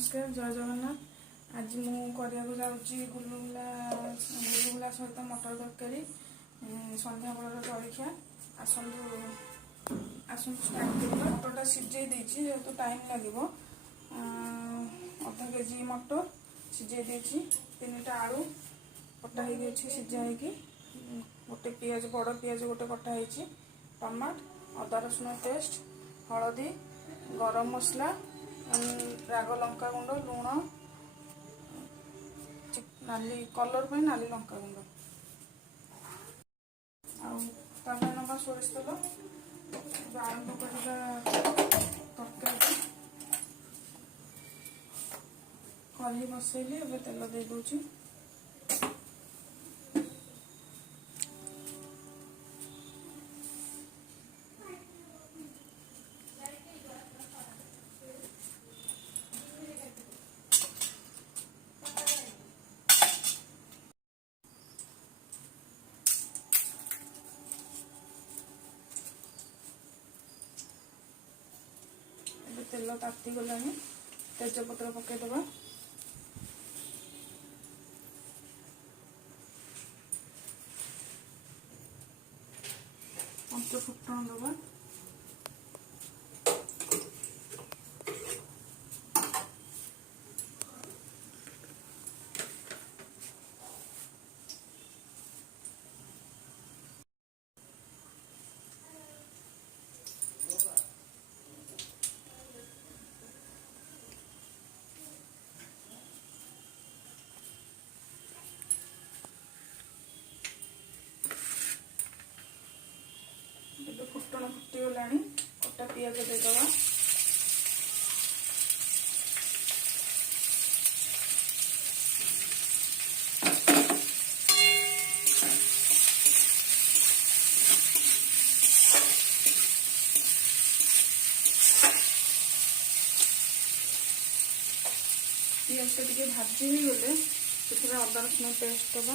नमस्कार जय जगन्नाथ। आज मुझे गुलुगुला सहित मटर तरकारी संध्या बेलर जलखिया आसतु स्टार्ट कर। मटरटा सीझे जेहेतु टाइम लगे अधा केजी मटर सीझे 3टा आलू कटा हो सीझा गोटे पियाज बड़ पियाज गोटे कटा टमाट अदा रसुण पेस्ट हलदी गरम मसला राग लंका गुंड लुण नाली कलर पे नाली लंका गुंड आना सोरिष तेल आरंभ करवा तरकारी कढ़ी बसैली ए तेल दे दूची तेल ताती गलानी तेजपत्र पकईदबा पंच फुटण दबा फुटण फुटीगला कटा पियाज देदबा पियाज टे भाजी गले से अदा रसुण पेस्ट दबा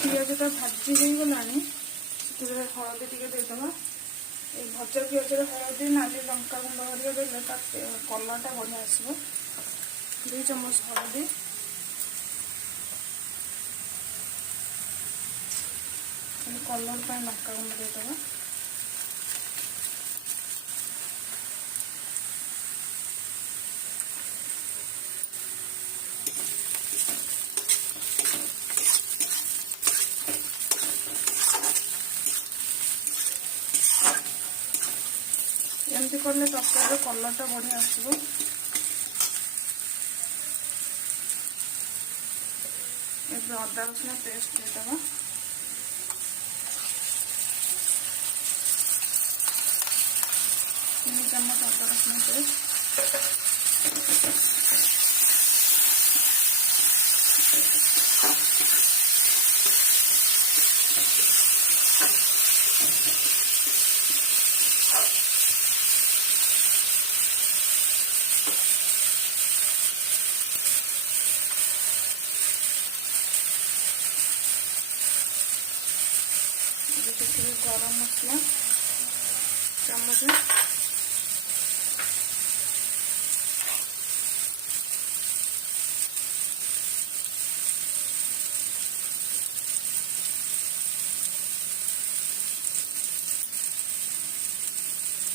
पियाजटा भाजी हो गला हलदी टी देदबा भजा पियाज हलदी नाली लंका गुंड हरिया देले कलरटा बढ़िया आसो 2 चम्मच हलदी कलर पर लंका गुंड देदबा एमती कले तरकारी कलरटा बढ़िया आसो अदा रसुण पेस्ट देदबा 3 चम्मच अदा रसुण पेस्ट गरम मसला चम्मच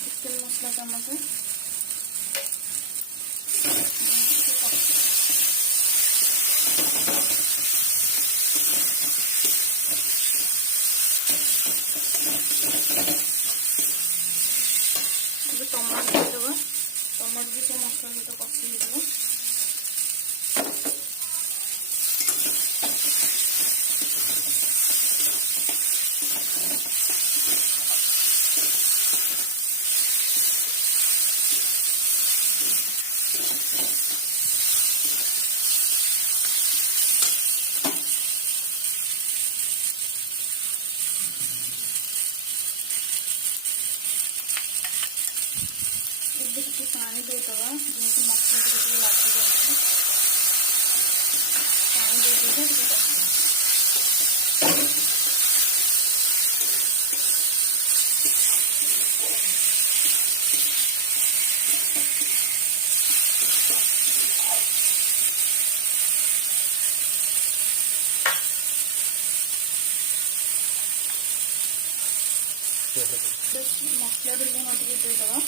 चिकन मसला चम्मच टमाटर देदबा टमाटर भी से मसला सहित कषि हो पानी देदेवा जेहेतु मसला टे लग जाए पानी दे मसला लुण टे देदेवा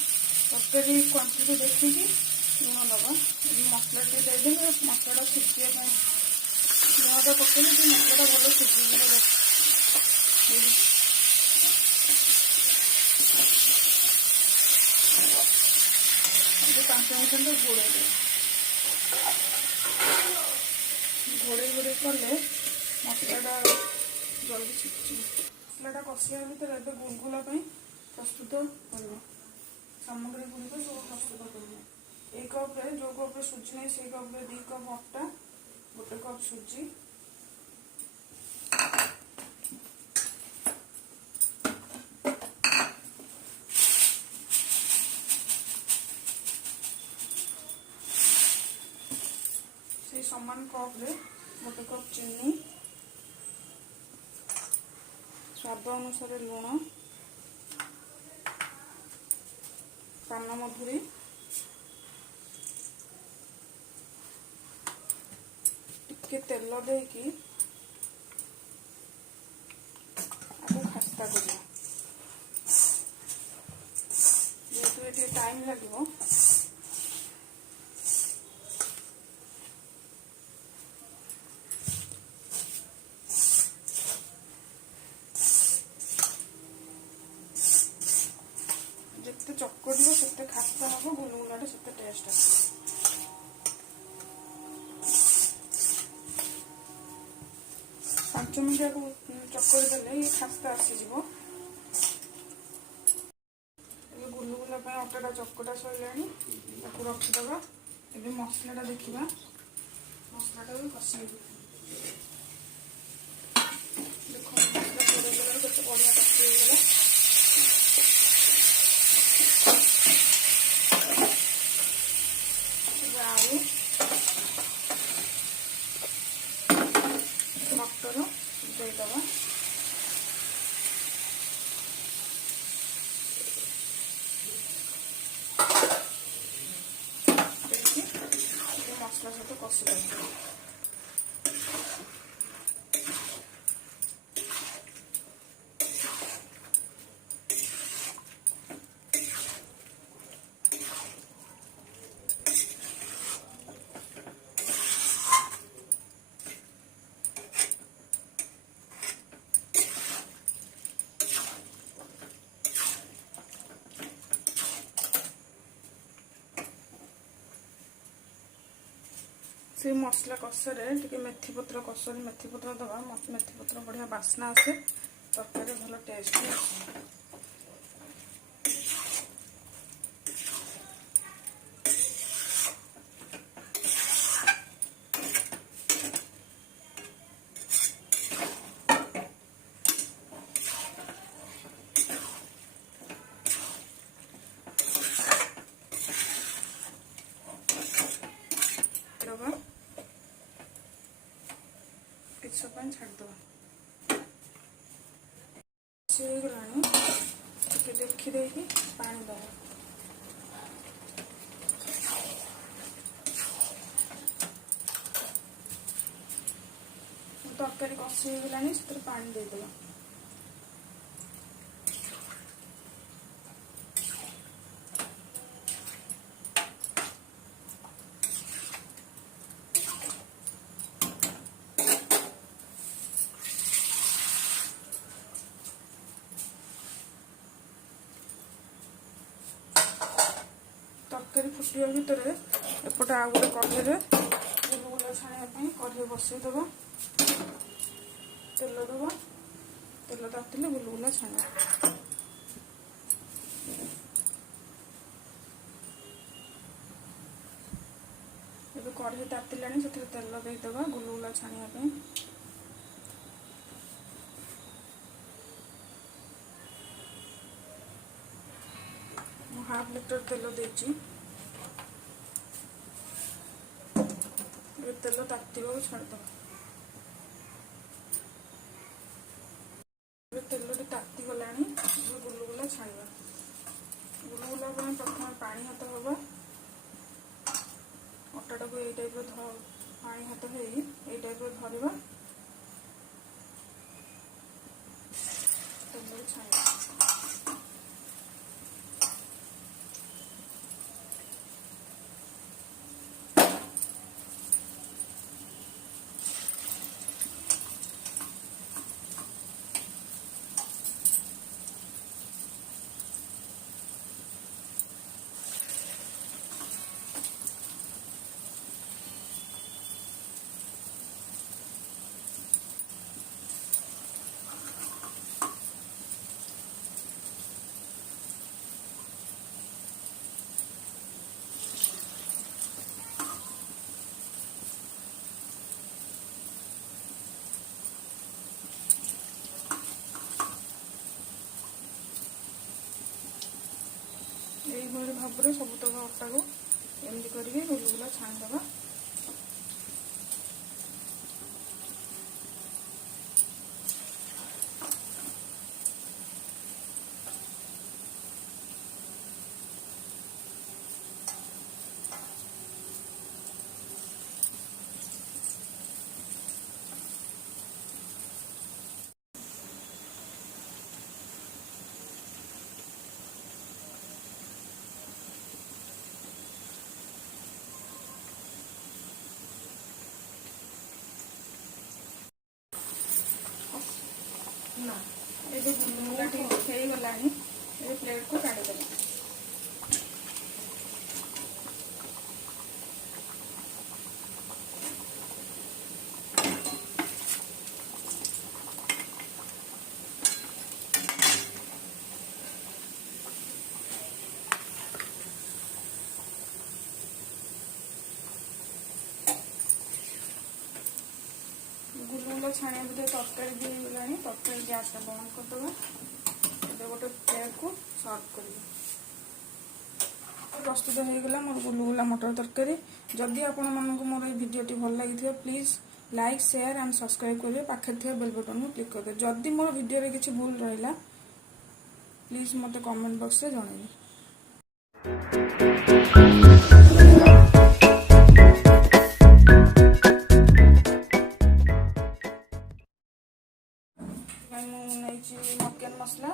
तरकारी क्वांटिटी देखिकी लुण दबा मसला टे देदेले मसला सीझा लुणटा पकड़े तो मसला भल सीझी 5 मिनट घोड़े घोड़े कले मसलाटा जल्दी छिपची मसलाटा कषिया भितर ए गुलगुला प्रस्तुत करना सामग्री गुड़िक सब प्रस्तुत करना एक कप्रे जो कप्रे सुजी नहीं से कप्रे 2 कप अटा 1 कप सुजी से समान कप्रे 1 कप चीनी स्वाद अनुसार लुण पान मधुरी टिके तेल देकी आपको खस्ता करना जेहेतु ये टाइम लगे जिते चकटिब से खास्ता हम गुलगुलाटा से टेस्ट आस 5 मिनट चकड़ी देले ये खास्ता आसीज गुलगुला अटाटा चकटा सर रखीदे ए मसलाटा देखा मसलाटा भी कषि देख मसला के बढ़िया कषिगला आलू मटर देदेवा मसला सहित कषि से मसला कषारे टे मेथी पत्र कसरी मेथी पत्र दबा मेथी पत्र बढ़िया बास्ना आसे तरकारी भल टेस्ट आसे छाड़देवा गला देखी पानी दबा तरकारी कषि गला पानी देदेवा तरकारी फुटिया भितर एपटे आ गए कढ़े गुलगुला छाणिया कढ़े बसईदेव तेल दबा तेल तातिले गुलगुला छाणिया ए कढ़े तातिला से तेल देदेव गुलगुला छाणिया हाफ लिटर तेल देची तेल तातिबा छाड़ीद तेल ताती गला गुलगुला छाड़ा गुलगुला प्रथम पानी हाथ हवा अटाटा को यही टाइप पानी हाथ हो टाइप धरवा तेल छाड़ा यही भाव में सबुतक अटा को एमती करके गुलगुला छाणीदे ना ये गुलगुला ठीक हो गला प्लेट को काढ़ीदे गुलगुला छाणिया बोधे तरकारी भी होगा तरकारी गैस बंद करदे गोटे प्लेट को सर्व कर प्रस्तुत हो गला मोर गुलगुला मटर तरकारी जदि आपण मानक मोर भिडियोटी भल लगी please like share and subscribe करेंगे पाखे थे बेल बटन को क्लिक कर जदि मोर भिडियो किसी भूल रहा प्लीज मत कमेंट बॉक्स में जनइबे। मकेन मसला